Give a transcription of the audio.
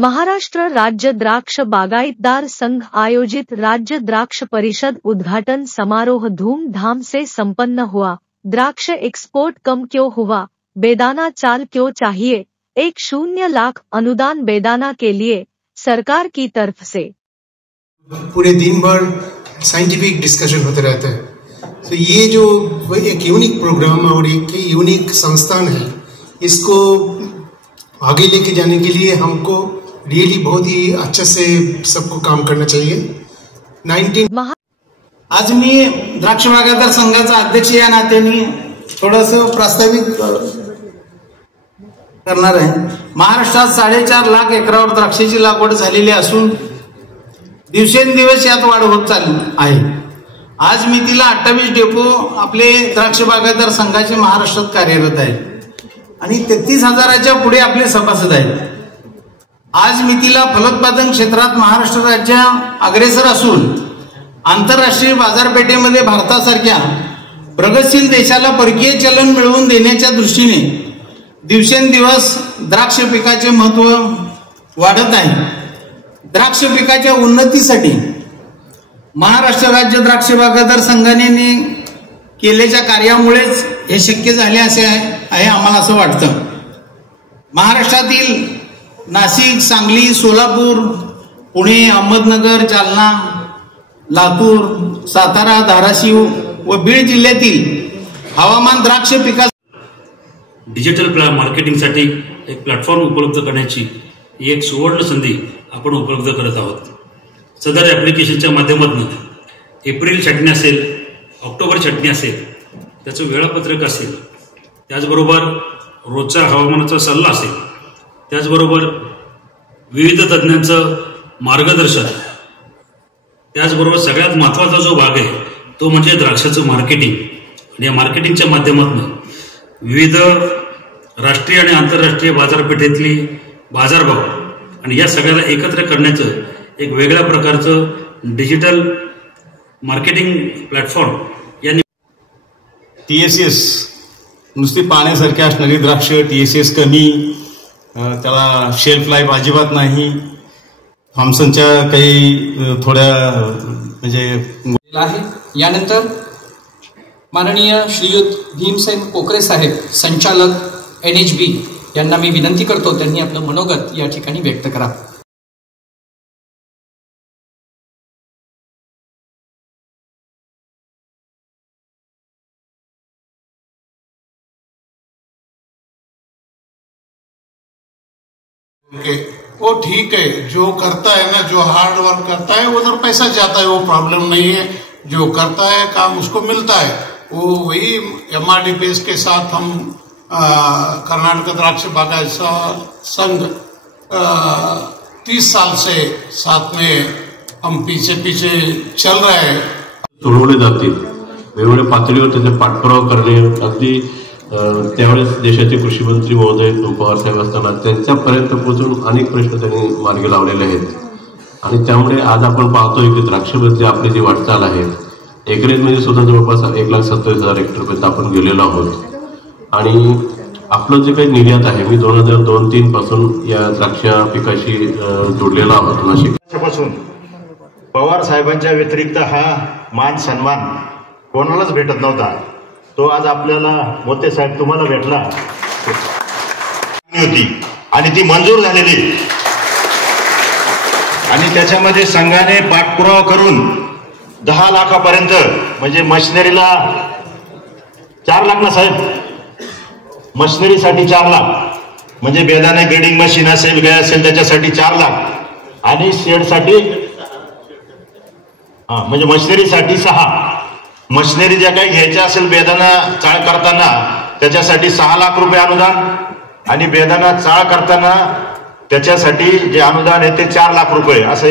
महाराष्ट्र राज्य द्राक्ष बागायतदार संघ आयोजित राज्य द्राक्ष परिषद उद्घाटन समारोह धूमधाम से संपन्न हुआ। द्राक्ष एक्सपोर्ट कम क्यों हुआ, बेदाना चाल क्यों चाहिए, 1 लाख अनुदान बेदाना के लिए सरकार की तरफ से। पूरे दिन भर साइंटिफिक डिस्कशन होते रहते हैं। तो ये जो एक यूनिक प्रोग्राम और एक यूनिक संस्थान है, इसको आगे लेके जाने के लिए हमको रियली बहुत ही अच्छे से सबको काम करना चाहिए। आज मी द्राक्ष बागायतदार संघाचा अध्यक्ष या नात्याने थोडंसं प्रास्ताविक करणार आहे। महाराष्ट्रात 4.5 लाख एकरावर द्राक्षाची लागवड झालेली असून दिवसेंदिवस यात वाढ होत चालली आहे। आज मितीला 28 डेपो आपले द्राक्ष बागायतदार संघाचे महाराष्ट्रात कार्यरत आहेत आणि 33,000च्या पुढे आपले सभासद आहेत। आज मितीला फलोत्पादन क्षेत्रात महाराष्ट्र राज्य अग्रेसर असून आंतरराष्ट्रीय बाजारपेठेमध्ये भारतासारख्या प्रगतशील देशाला परकीय चलन मिळवून देण्याच्या दृष्टीने दिवसेंदिवस द्राक्ष पिकाचे महत्त्व वाढत आहे। द्राक्ष पिकाच्या उन्नतीसाठी महाराष्ट्र राज्य द्राक्ष बागायतदार संघाने केलेल्या कार्यामुळेच हे शक्य झाले असे आहे आम्हाला असं वाटतं। महाराष्ट्रातील नाशिक, सांगली, सोलापूर, पुणे, अहमदनगर, जालना, लातूर, सातारा, धाराशिव व बीड जिल्ह्यातील हवामान द्राक्ष पिका डिजिटल मार्केटिंगसाठी एक प्लॅटफॉर्म उपलब्ध करण्याची एक सुवर्ण संधी आपण उपलब्ध करत आहोत। सदर ॲप्लिकेशनच्या माध्यमातून एप्रिल छाटणी असेल, ऑक्टोबर छाटणी असेल, त्याचं वेळापत्रक असेल, त्याचबरोबर रोजचा हवामानाचा सल्ला असेल, त्याचबरोबर विविध तज्ज्ञांचं मार्गदर्शन, त्याचबरोबर सगळ्यात महत्त्वाचा जो भाग आहे तो म्हणजे द्राक्षाचं मार्केटिंग। आणि या मार्केटिंगच्या माध्यमातून विविध राष्ट्रीय आणि आंतरराष्ट्रीय बाजारपेठेतली बाजारभाव आणि या सगळ्याला एकत्र करण्याचं एक वेगळ्या प्रकारचं डिजिटल मार्केटिंग प्लॅटफॉर्म यांनी TSS नुसती पाण्यासारखी असणारी द्राक्ष, TSS कमी, त्याला शेल्फ लाईफ अजिबात नाही, थॉम्सनच्या काही थोड्या म्हणजे आहे। यानंतर माननीय श्रीयुत भीमसेन कोकरे साहेब, संचालक NHB यांना मी विनंती करतो त्यांनी आपलं मनोगत या ठिकाणी व्यक्त करा। वो ठीक है, जो करता है ना, जो हार्ड वर्क करता है उधर पैसा जाता है, वो प्रॉब्लम नहीं है। जो करता है काम उसको मिलता है। वो वही MRDPS के साथ हम कर्नाटक द्राक्ष बागायतदार संघ 30 साल से साथ में हम पीछे चल रहे हैं। सोडवले जातील, वेगवेगळ्या पातळीवर त्याचा पाठपुरावा करणे, अगदी त्यावेळेस देशाचे कृषी मंत्री महोदय पवार साहेब असताना त्यांच्यापर्यंत पोहोचून अनेक प्रश्न त्यांनी मार्गी लावलेले आहेत। आणि त्यामुळे आज आपण पाहतोय की द्राक्षाबद्दल आपली जी वाटचाल आहे, एकरेजमध्ये सुद्धा जवळपास 1,27,000 हेक्टरपर्यंत आपण गेलेलो आहोत। आणि आपलं जे काही निर्यात आहे, मी 2002-03 पासून या द्राक्ष पिकाशी जोडलेला आहोत। नाशिकपासून पवार साहेबांच्या व्यतिरिक्त हा मान सन्मान कोणालाच भेटत नव्हता, तो आज आपल्याला मोते साहेब तुम्हाला भेटला होती आणि ती मंजूर झालेली। आणि त्याच्यामध्ये संघाने पाठपुरावा करून 10 लाखापर्यंत, म्हणजे मशिनरीला 4 लाख ना साहेब, मशिनरीसाठी 4 लाख, म्हणजे बेदाणे ग्रेडिंग मशीन असेल, गाय असेल त्याच्यासाठी 4 लाख आणि शेडसाठी म्हणजे मशिनरीसाठी 6, मशिनरी ज्या काही घ्यायच्या असेल बेदाणा चाळ करताना त्याच्यासाठी 6 लाख रुपये अनुदान आणि बेदाणा चाळ करताना त्याच्यासाठी जे अनुदान आहे ते 4 लाख रुपये असं